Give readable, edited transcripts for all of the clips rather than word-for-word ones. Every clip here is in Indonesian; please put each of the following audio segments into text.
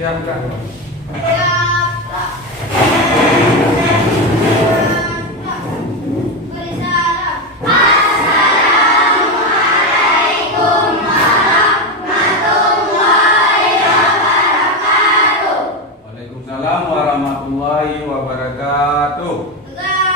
Siap Kak? Siap, Kak. Beri salam. Assalamualaikum warahmatullahi wabarakatuh. Waalaikumsalam warahmatullahi wabarakatuh. Gerak.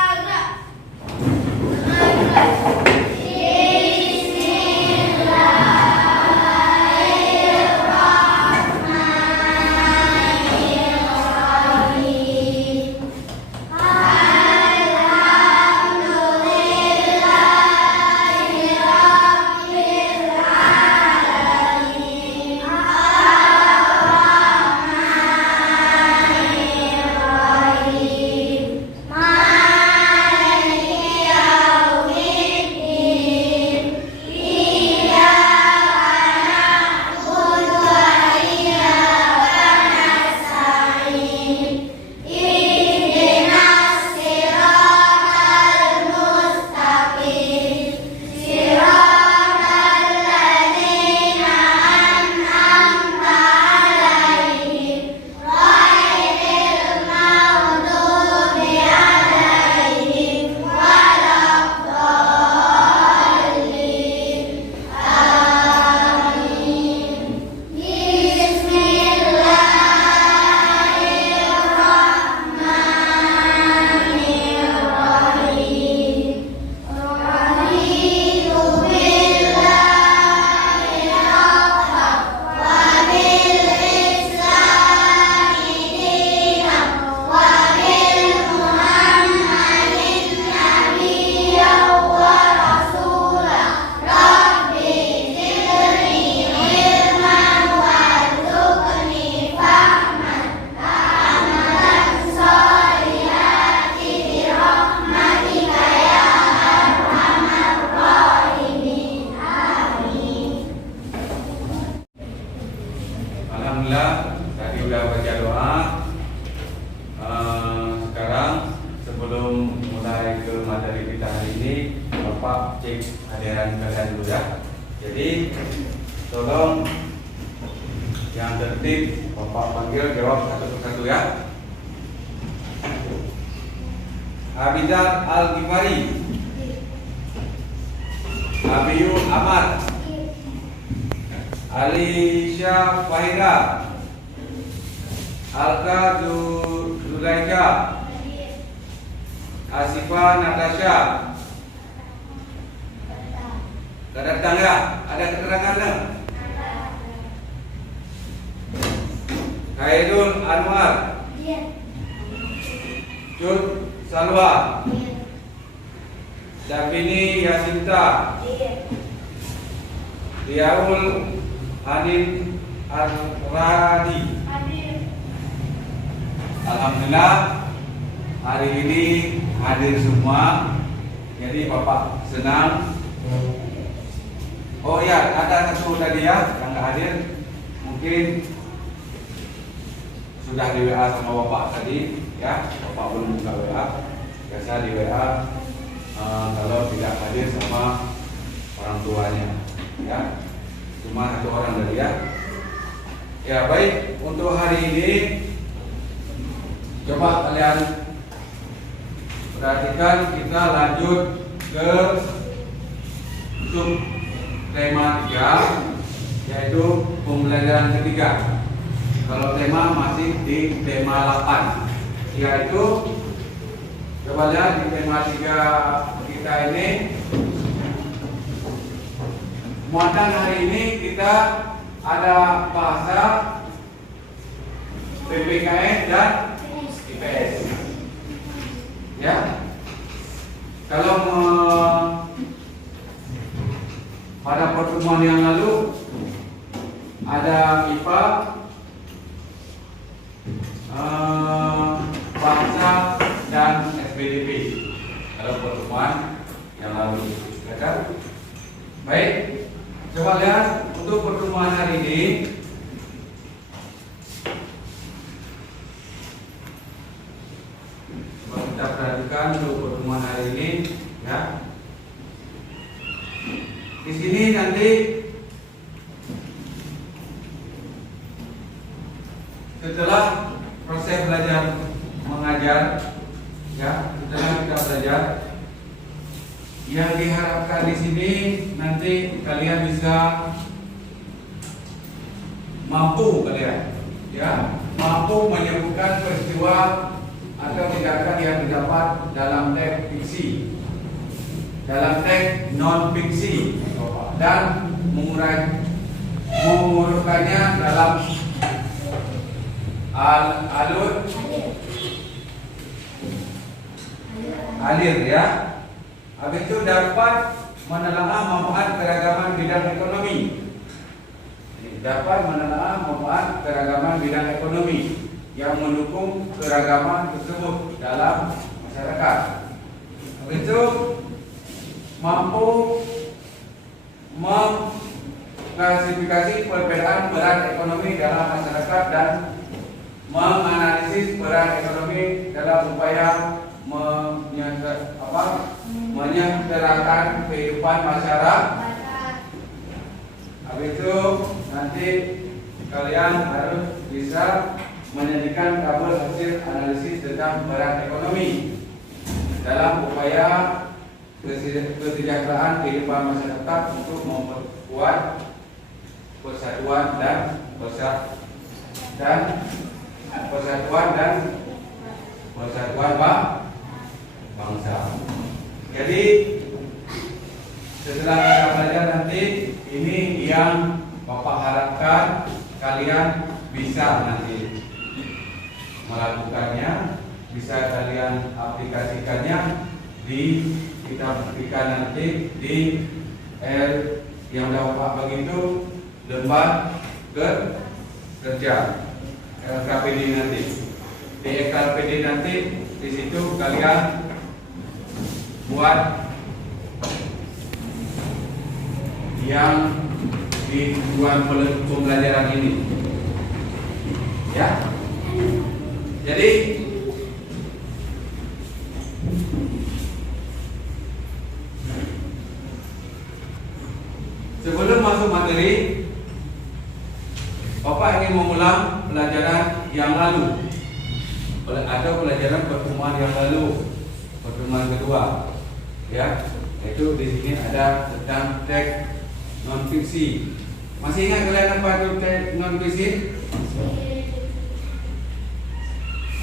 Alhamdulillah tadi udah baca doa. Sekarang sebelum mulai ke materi kita hari ini, Bapak cek hadiran kalian dulu ya. Jadi tolong yang tertib Bapak panggil jawab satu persatu ya. Abizar Al-Ghifari, Abiyu Ahmad, Alisha Fahira, Alka Zulaika, Asifa Natasha. Datang ya? Ada keterangannya? Khairul Anwar, Cut Salwa, Syafini Yasinta, Diaul Hanin Ar-Radi. Alhamdulillah hari ini hadir semua. Jadi Bapak senang. Oh ya, ada satu tadi ya yang nggak hadir, mungkin sudah di WA sama Bapak tadi ya. Bapak belum buka WA. Biasa di WA kalau tidak hadir sama orang tuanya ya. Cuma satu orang tadi ya. Ya baik, untuk hari ini coba kalian perhatikan, kita lanjut ke sub tema 3, yaitu pembelajaran ketiga. Kalau tema masih di tema 8, yaitu coba lihat di tema 3 kita ini. Muatan hari ini kita ada bahasa PPKN dan IPS. Ya. Kalau pada pertemuan yang lalu ada IPA, bahasa dan SPDP. Kalau pertemuan yang lalu, ya kan? Baik. Coba lihat untuk pertemuan hari ini. Coba kita perhatikan untuk pertemuan hari ini, ya. Di sini nanti Yang diharapkan di sini nanti kalian bisa mampu mampu menyebutkan peristiwa atau tindakan yang didapat dalam teks fiksi, dalam teks non fiksi, dan mengurutkannya dalam alir ya. Habis itu dapat menelaah manfaat keragaman bidang ekonomi. Dapat menelaah manfaat keragaman bidang ekonomi yang mendukung keragaman tersebut dalam masyarakat. Habis itu mampu mengklasifikasi perbedaan peran ekonomi dalam masyarakat dan menganalisis peran ekonomi dalam upaya menyejahterakan kehidupan masyarakat. Habis itu nanti kalian harus bisa menyajikan tabel hasil analisis tentang peran ekonomi dalam upaya kesejahteraan kehidupan masyarakat untuk memperkuat persatuan dan bangsa. Jadi setelah kita belajar nanti, ini yang Bapak harapkan kalian bisa nanti melakukannya, bisa kalian aplikasikannya di kita buktikan nanti di yang udah Bapak bagi itu lembar kerja LKPD nanti. Di LKPD nanti di situ kalian buat yang di tujuan pembelajaran ini, ya. Jadi sebelum masuk materi, Bapak ingin mengulang pelajaran yang lalu atau pelajaran pertemuan yang lalu, pertemuan kedua, ya. Itu di sini ada tentang teks non fiksi. Masih ingat kalian apa itu teks non fiksi?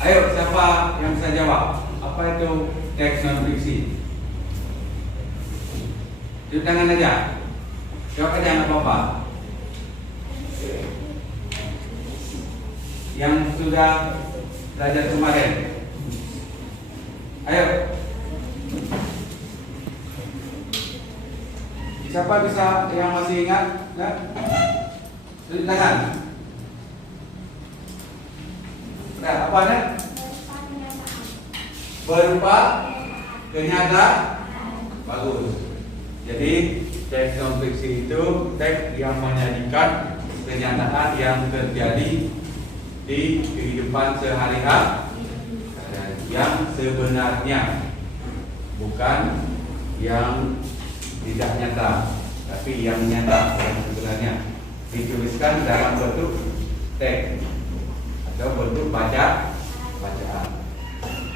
Ayo, siapa yang bisa jawab? Apa itu teks non fiksi? Tunjuk tangan aja. Jawab aja nggak apa-apa. Yang sudah belajar kemarin. Ayo. Siapa bisa yang masih ingat? Nah, tunjuk tangan. Nah, apa nih? Berupa kenyataan. Bagus. Jadi teks non fiksi itu teks yang menyajikan kenyataan yang terjadi di kehidupan sehari-hari yang sebenarnya, bukan yang tidak nyata, tapi yang nyata yang sebenarnya dituliskan dalam bentuk teks atau bentuk bacaan.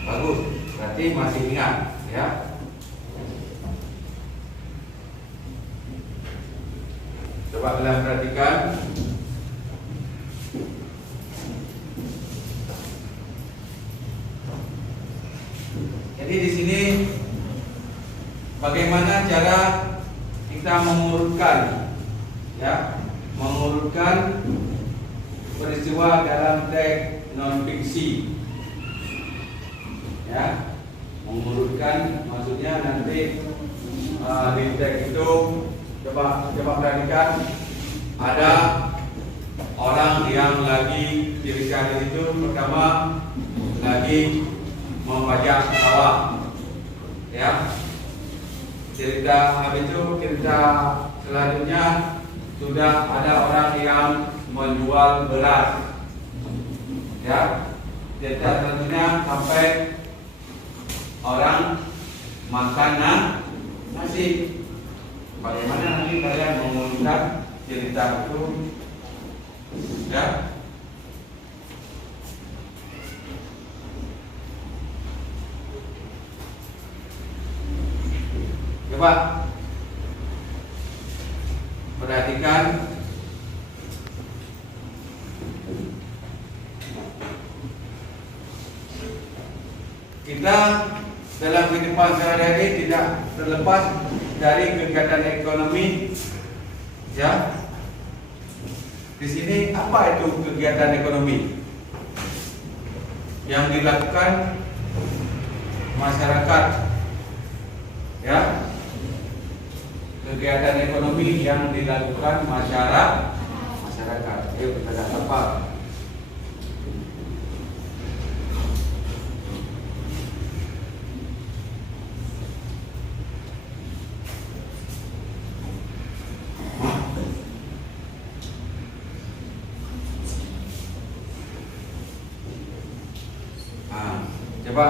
Bagus, berarti masih ingat, ya. Coba kalian perhatikan. Jadi di sini bagaimana cara kita mengurutkan, ya, mengurutkan peristiwa dalam teks non fiksi, ya, mengurutkan maksudnya nanti di teks itu coba perhatikan, ada orang yang lagi dirikan itu pertama lagi membajak sawah, ya. Cerita habis itu, cerita selanjutnya sudah ada orang yang menjual beras, ya. Cerita selanjutnya sampai orang makan nasi. Bagaimana nanti kalian mengurutkan cerita itu, ya? Coba perhatikan kita dalam kehidupan sehari-hari tidak terlepas dari kegiatan ekonomi, ya. Di sini apa itu kegiatan ekonomi yang dilakukan masyarakat, ya? Kegiatan ekonomi yang dilakukan masyarakat. Ayo kita lihat apa? Coba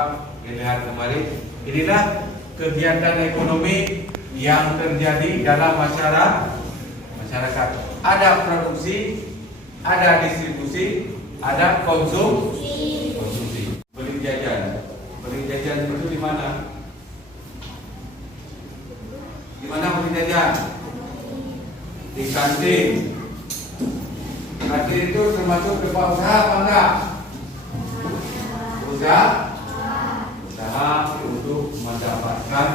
dilihat kembali. Inilah kegiatan ekonomi yang terjadi dalam masyarakat. Ada produksi, ada distribusi, ada konsumsi. Beli jajan itu di mana? Di mana beli jajan? Di kantin. Kantin itu termasuk tempat usaha apa enggak? Usaha untuk mendapatkan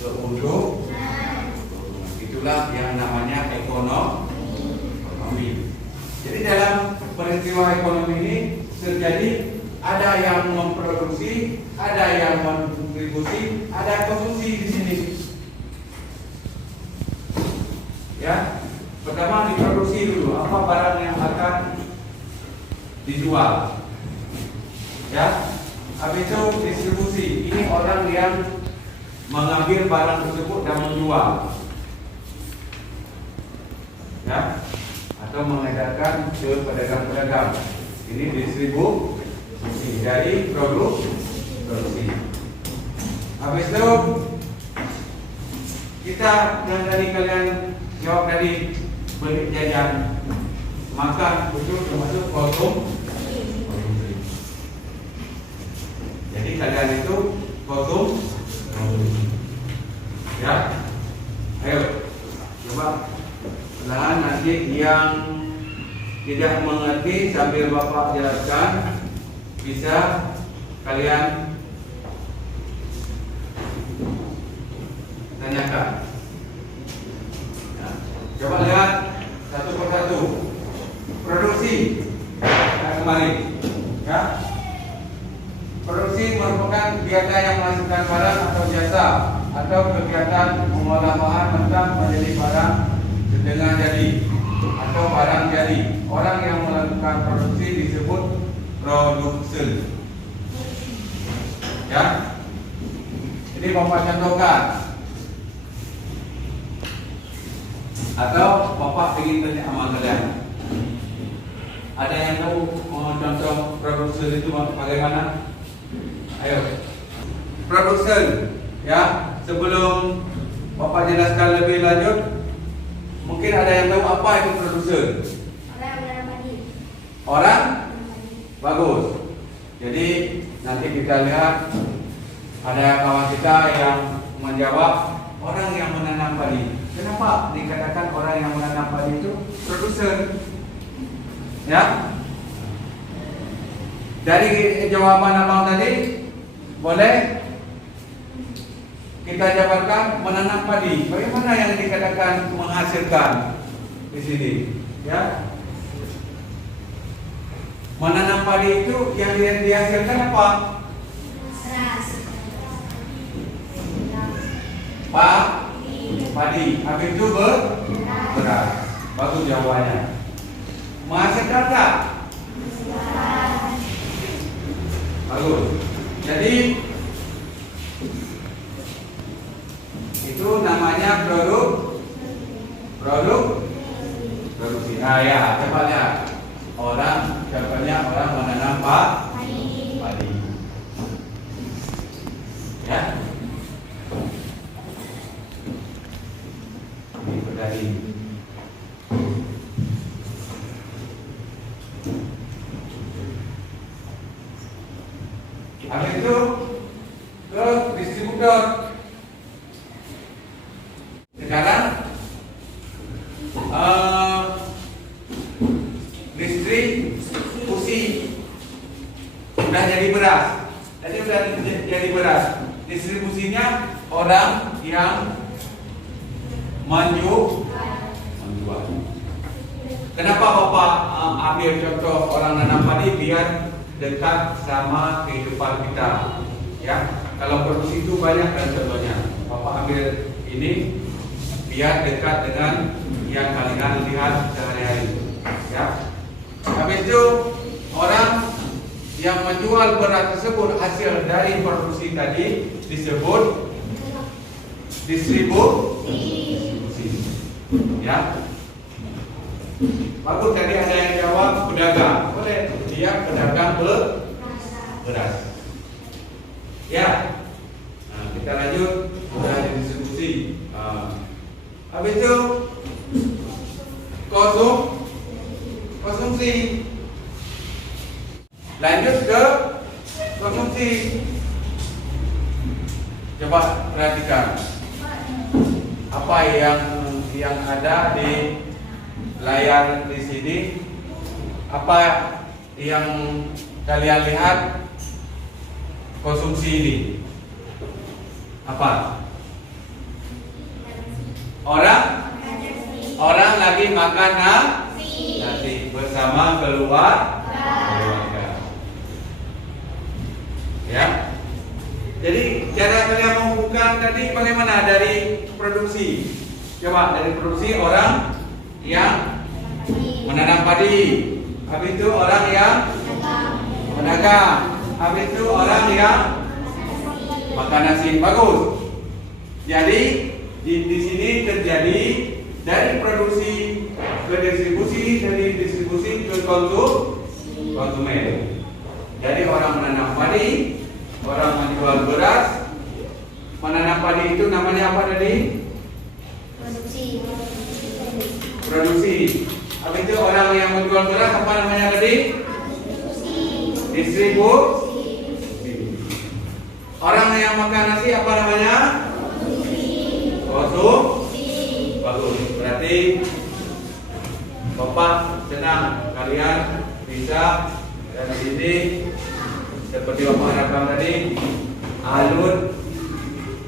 keuntungan. Itulah yang namanya ekonomi. Jadi dalam peristiwa ekonomi ini terjadi ada yang memproduksi, ada yang mendistribusi, ada konsumsi di sini. Ya, pertama diproduksi dulu. Apa barang yang akan dijual? Ya. Habis itu distribusi. Ini orang yang mengambil barang tersebut dan menjual, ya, atau mengedarkan ke pedagang-pedagang. Ini distribusi dari produksi. Habis itu kita yang tadi kalian jawab tadi, beli jajan, makan, itu termasuk konsumsi. Jadi kalian itu konsumsi, ya. Ayo coba perlahan, nanti yang tidak mengerti sambil Bapak jelaskan bisa kalian tanyakan. Ya. Coba lihat satu persatu. Produksi kembali, ya. Produksi merupakan kegiatan yang menghasilkan barang atau jasa atau kegiatan mengolah bahan mentah menjadi barang setengah jadi atau barang jadi. Orang yang melakukan produksi disebut produsen. Ya. Ini Bapak contohkan. Atau Bapak ingin tanya sama kalian. Ada yang tahu contoh produsen itu bagaimana? Ayo, produsen, ya. Sebelum Bapak jelaskan lebih lanjut, mungkin ada yang tahu apa itu produsen? Orang bagus. Jadi nanti kita lihat ada kawan kita yang menjawab orang yang menanam padi. Kenapa dikatakan orang yang menanam padi itu produsen? Ya. Dari jawaban abang tadi, boleh kita jabarkan menanam padi. Bagaimana yang dikatakan menghasilkan di sini? Ya, menanam padi itu yang dihasilkan apa? Padi. Habis itu beras. Bagus jawabannya. Menghasilkan tak? Bagus. Jadi itu namanya produksi. Nah ya, coba lihat. Contohnya orang menanam padi. Ya. Ini padi. Habis itu ke distributor. Sekarang distribusi sudah jadi beras. Tadi sudah jadi beras. Distribusinya orang yang menjual. Kenapa Bapak ambil contoh orang nanam padi biar dekat sama kehidupan kita? Ya, kalau produksi itu banyak dan contohnya. Bapak ambil ini biar dekat dengan yang kalian lihat sehari-hari. Ya. Habis itu orang yang menjual beras tersebut hasil dari produksi tadi disebut distribusi. Ya. Bagus, tadi ada yang jawab pedagang. Boleh, dia pedagang beras. Ya. Nah, kita lanjut. Sudah distribusi. Habis itu konsumsi. Lanjut ke konsumsi. Coba perhatikan apa yang ada di layar di sini. Apa yang kalian lihat konsumsi ini? Apa? Orang lagi makan nasi bersama keluarga. Ya. Jadi cara kalian menghubungkan tadi bagaimana dari produksi? Coba dari produksi orang yang menanam padi. Habis itu orang yang pedagang. Habis itu orang yang makan nasi. Bagus. Jadi di sini terjadi dari produksi ke distribusi, dari distribusi ke konsumen. Jadi orang menanam padi, orang menjual beras. Menanam padi itu namanya apa tadi? Produksi. Habis itu orang yang menjual beras apa namanya tadi? Distribusi. Orang yang makan nasi apa namanya? Konsumsi. Bagus. Berarti Bapak senang kalian bisa dari sini seperti Bapak harapkan tadi alur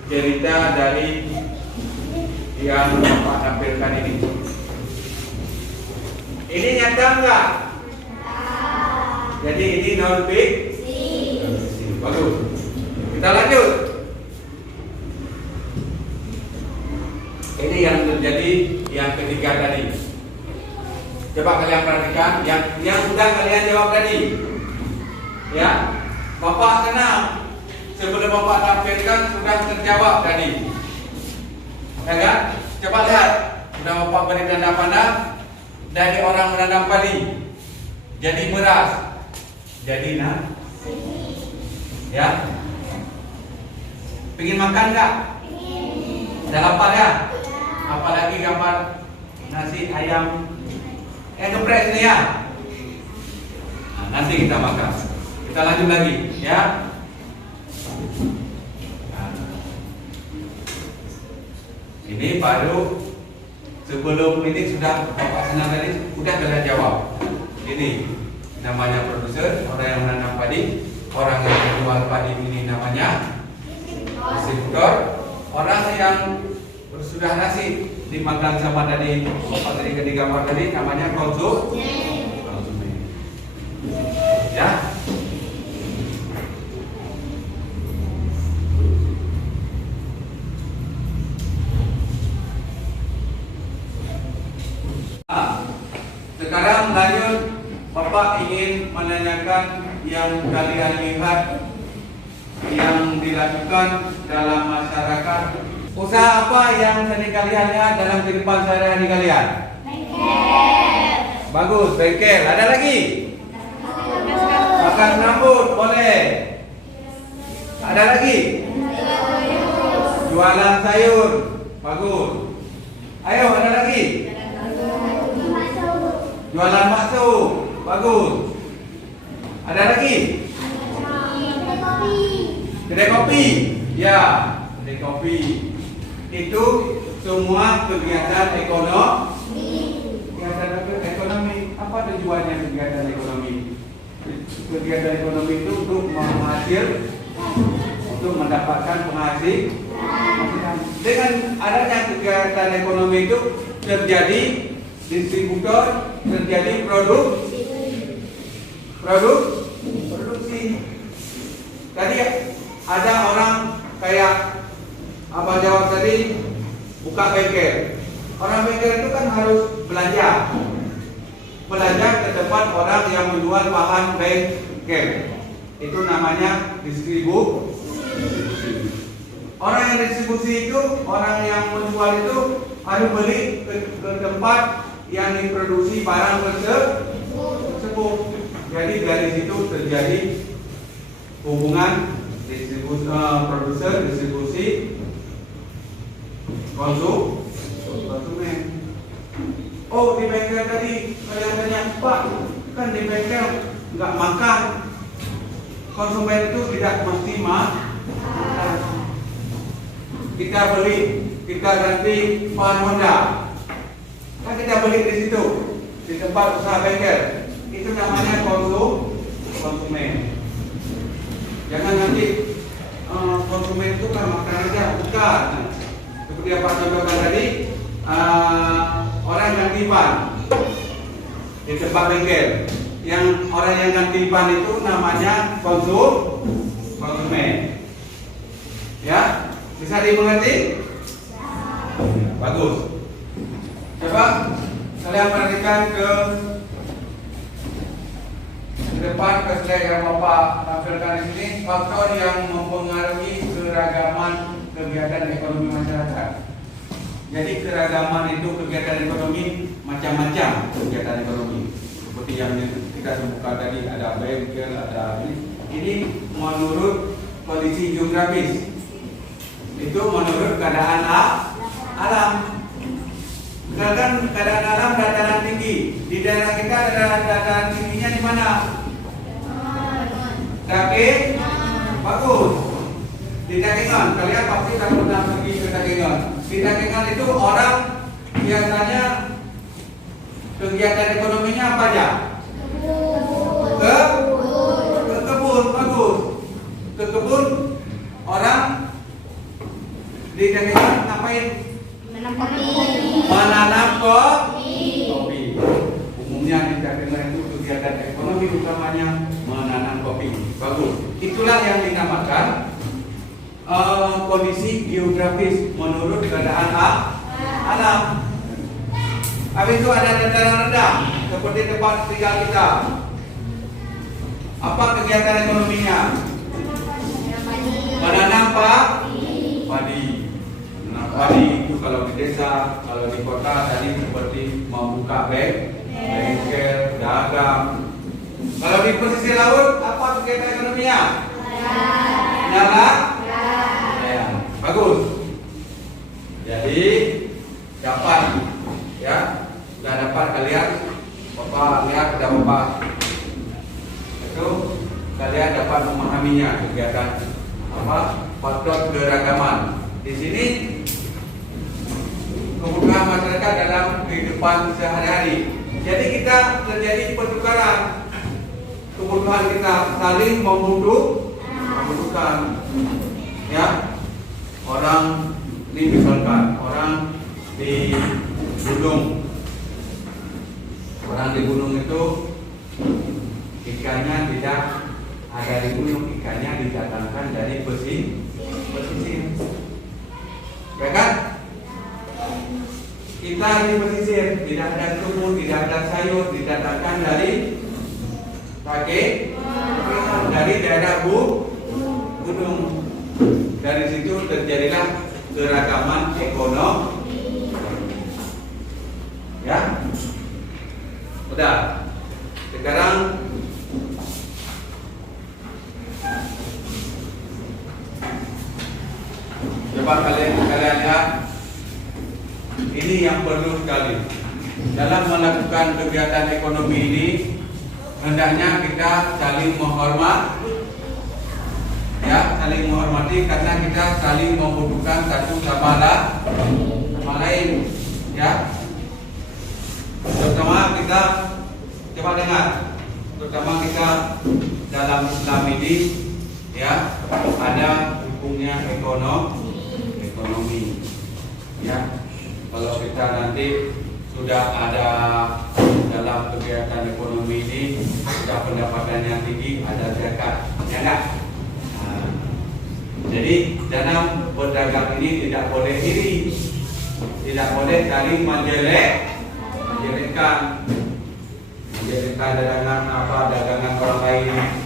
cerita dari yang Bapak tampilkan ini. Ini nyata enggak? Jadi ini non fiksi. Bagus. Kita lanjut. Ini yang terjadi yang ketiga tadi. Coba kalian perhatikan yang sudah kalian jawab tadi. Ya, Bapak tenang. Sebelum Bapak tampilkan sudah terjawab tadi. Ya kan? Coba lihat. Sudah Bapak beri tanda panah dari orang menanam padi. Jadi beras. Jadi nasi. Ya. Pengen makan enggak? Udah lapar ya? Apalagi gambar nasi ayam geprek ini ya. Nah, nanti kita makan. Kita lanjut lagi ya. Nah, ini baru sebelum ini sudah Bapak senang tadi sudah kalian jawab. Ini namanya produser, orang yang menanam padi. Orang yang menjual padi ini namanya distributor. Orang yang sudah nasi dimakan sama tadi apa tadi ketiga gambar tadi namanya konsumen. Ya. Sekarang lanjut, Bapak ingin menanyakan yang kalian lihat yang dilakukan dalam masyarakat. Usaha apa yang sering kalian lihat dalam kehidupan sehari-hari kalian? Bengkel. Bagus, bengkel. Ada lagi? Makan rambut, boleh. Ada lagi? Jualan sayur. Bagus. Ayo, ada lagi? Jualan bakso. Bagus. Ada lagi? Kedai kopi. Ya, kedai kopi. Itu semua kegiatan ekonomi. Kegiatan ekonomi, apa tujuannya kegiatan ekonomi? Kegiatan ekonomi itu untuk untuk mendapatkan penghasilan. Dengan adanya kegiatan ekonomi itu terjadi distributor, terjadi produksi. Tadi ada orang kayak apa jawab tadi, buka bengkel. Orang bengkel itu kan harus belanja ke tempat orang yang menjual bahan bengkel. Itu namanya distribusi. Orang yang distribusi itu, orang yang menjual itu harus beli ke tempat yang diproduksi barang tersebut. Jadi dari situ terjadi hubungan produser, distribusi, konsumen. Oh, di bengkel tadi kalian tanya, Pak, kan di bengkel nggak makan. Konsumen itu tidak mesti makan. Kita beli, kita ganti bahan Honda. Kan kita beli di situ, di tempat usaha bengkel. Itu namanya konsumen. Jangan nanti konsumen itu kan makan aja, bukan. Seperti apa contohkan tadi, orang ganti ban di tempat bengkel. Yang orang yang ganti ban itu namanya konsumen. Ya, bisa dimengerti? Bagus. Coba kalian perhatikan ke depan ke slide yang Bapak tampilkan di sini, faktor yang mempengaruhi keragaman kegiatan ekonomi masyarakat. Jadi keragaman itu kegiatan ekonomi macam-macam kegiatan ekonomi. Seperti yang kita sebutkan tadi, ada bengkel, ada ini menurut kondisi geografis. Itu menurut keadaan alam. Misalkan keadaan alam dataran tinggi. Di daerah kita ada dataran tingginya di mana? Bagus. Di Takengon, kalian pasti kalau pernah pergi ke Takengon. Di Takengon itu orang biasanya kegiatan ekonominya apa aja? Ke kebun, bagus. Ke kebun orang di Takengon ngapain? Menanam kopi. Umumnya di Takengon itu kegiatan ekonomi utamanya menanam kopi. Bagus. Itulah yang dinamakan kondisi geografis menurut keadaan alam. Habis itu ada dataran rendah seperti tempat tinggal kita. Apa kegiatan ekonominya? Menanam padi. Menanam padi itu kalau di desa, kalau di kota tadi seperti membuka bengkel, dagang. Kalau di pesisir laut, apa kegiatan ekonominya? Nyalah. Bagus. Jadi dapat, ya, sudah dapat kalian. Bapak lihat, sudah Bapak. Itu kalian dapat memahaminya kegiatan apa? Faktor keragaman. Di sini kebutuhan masyarakat dalam kehidupan sehari-hari. Jadi kita terjadi pertukaran. Kebutuhan kita saling membutuhkan, ya. Orang ini misalkan orang di gunung, itu ikannya tidak ada di gunung, ikannya didatangkan dari pesisir, ya kan? Kita di pesisir tidak ada kebun, tidak ada sayur, didatangkan dari dari daerah gunung. Dari situ terjadilah keragaman ekonomi. Ya, udah. Sekarang coba kalian lihat. Ini yang perlu sekali dalam melakukan kegiatan ekonomi ini. Hendaknya kita saling menghormati karena kita saling membutuhkan satu sama lain. ini ya ada hukumnya ekonomi ya. Kalau kita nanti sudah ada dalam kegiatan ekonomi ini sudah pendapatan yang tinggi, ada zakat, ya enggak? Nah, jadi dalam berdagang ini tidak boleh iri, tidak boleh saling menjelekkan dagangan orang lain.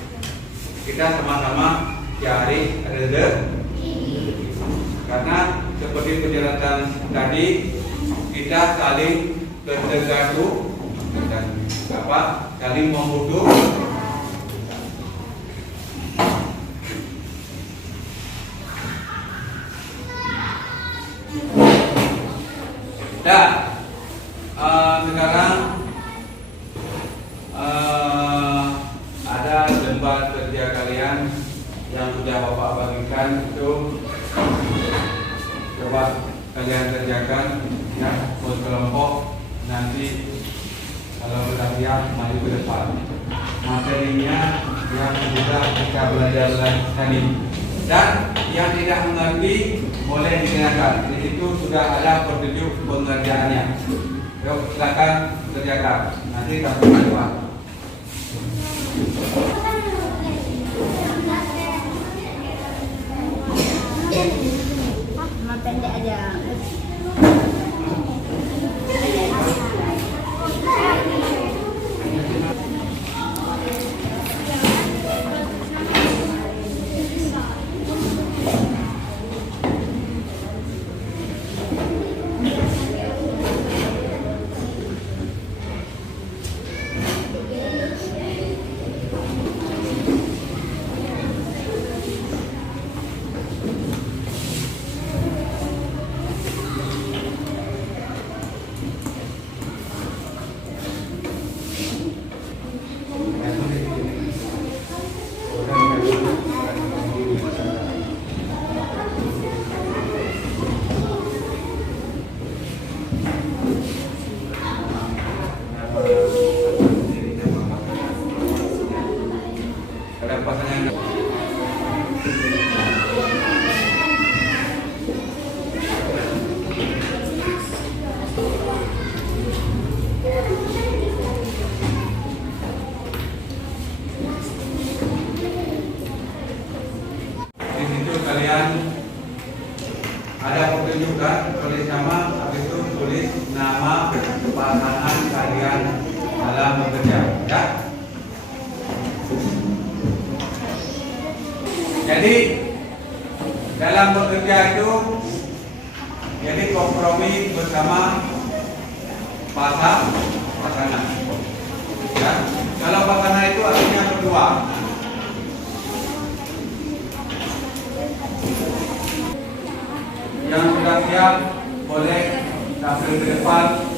Kita sama-sama cari rezeki. Karena seperti penjelasan tadi, kita saling tergantung dan saling membutuh. Dan sekarang ada lembar kerja kalian yang sudah Bapak bagikan itu. Coba kalian kerjakan ya, berkelompok. Nanti kalau sudah siap maju ke depan. Materinya yang sudah kita belajar tadi. Dan yang tidak mengerti boleh ditanyakan. Di situ sudah ada petunjuk pengerjaannya. Yuk silakan kerjakan. Nanti kami jawab. Pendek aja. Ada petunjuk kan, tulis nama, habis itu tulis nama pasangan kalian dalam bekerja, ya. Jadi dalam bekerja itu jadi kompromi bersama pasangan. Ya. Kalau pasangan itu artinya berdua. Yang sudah siap boleh tampil ke depan,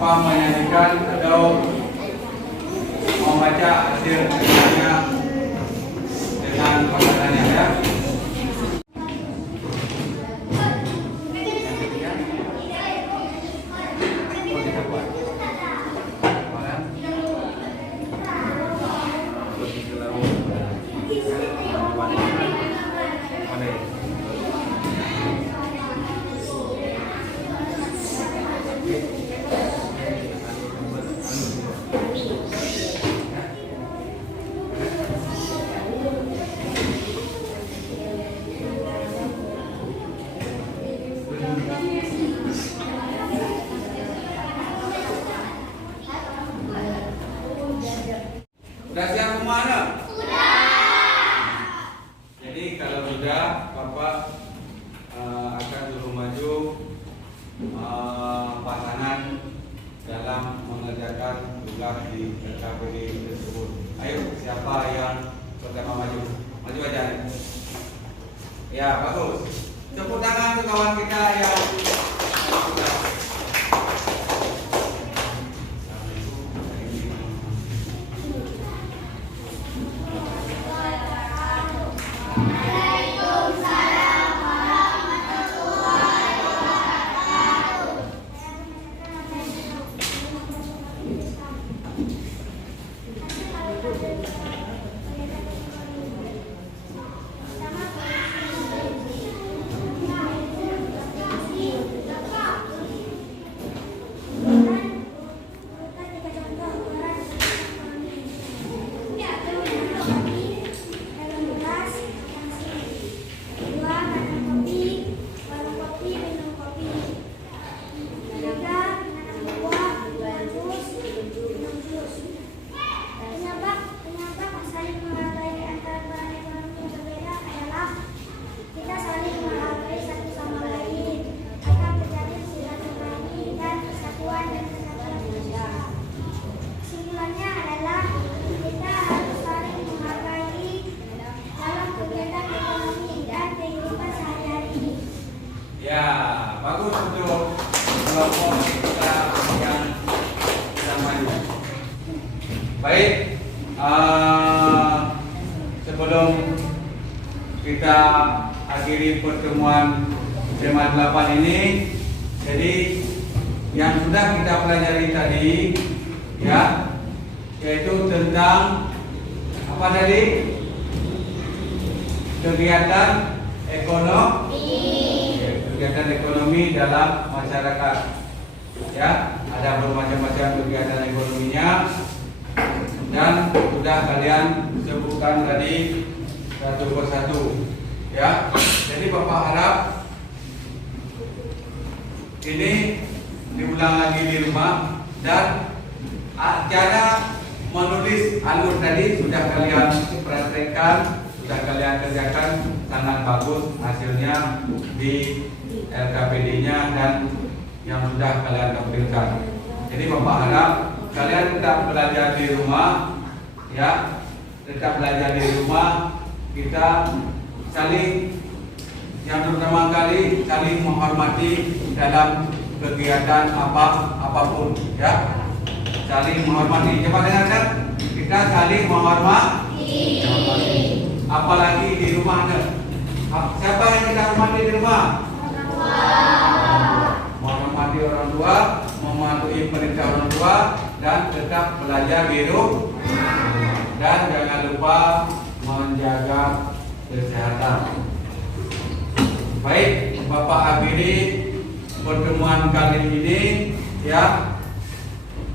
menyanyikan atau membaca hasil kerjanya dengan pasangannya, ya. Sudah siap kemana? Sudah. Jadi kalau sudah, Bapak akan suruh maju pasangan dalam mengerjakan tugas di KPD tersebut. Ayo, siapa yang pertama maju? Maju aja. Ya, bagus. Tepuk tangan untuk kawan kita yang bagus untuk kelompok kita yang sedang maju. Baik, sebelum kita akhiri pertemuan tema 8 ini, jadi yang sudah kita pelajari tadi, ya, yaitu tentang apa tadi? Kegiatan ekonomi dalam masyarakat. Ya, ada bermacam-macam kegiatan ekonominya dan sudah kalian sebutkan tadi satu persatu. Ya, jadi Bapak harap ini diulang lagi di rumah, dan cara menulis alur tadi sudah kalian praktekkan, sudah kalian kerjakan sangat bagus hasilnya di LKPD-nya dan yang sudah kalian tampilkan. Jadi Bapak harap kalian tetap belajar di rumah, ya, tetap belajar di rumah. Kita saling, yang pertama kali saling menghormati dalam kegiatan apapun, ya, saling menghormati. Coba dengarkan, kita saling menghormati. Apalagi di rumah ada. Siapa yang kita hormati di rumah? Menghormati orang tua, mematuhi perintah orang tua, dan tetap belajar di rumah. Dan jangan lupa menjaga kesehatan. Baik, Bapak akhiri pertemuan kali ini, ya.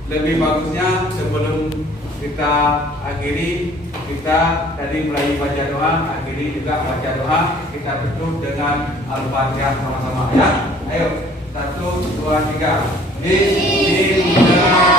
Lebih bagusnya sebelum kita akhiri, kita tadi mulai baca doa, akhiri juga baca doa. Kita tutup dengan Al-Fatihah sama-sama, ya. Ayo, 1, 2, 3. Bismillah.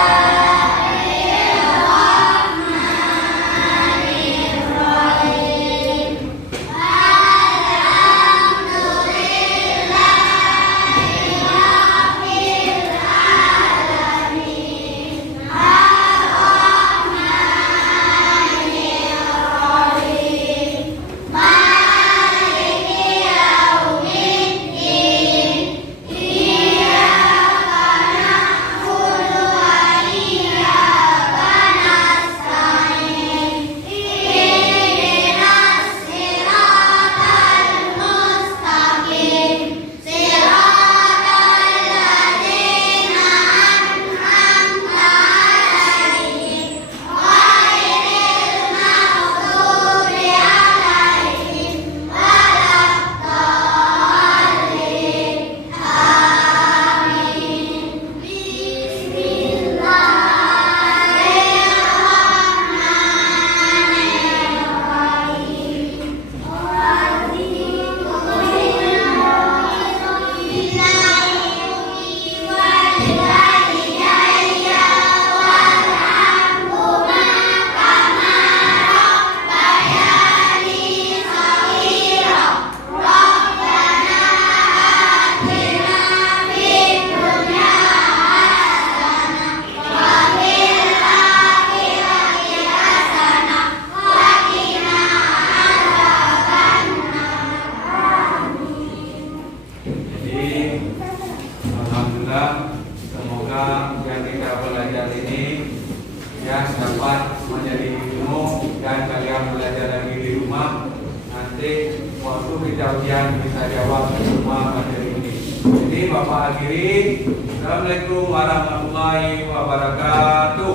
Bapak akhiri. Assalamualaikum warahmatullahi wabarakatuh.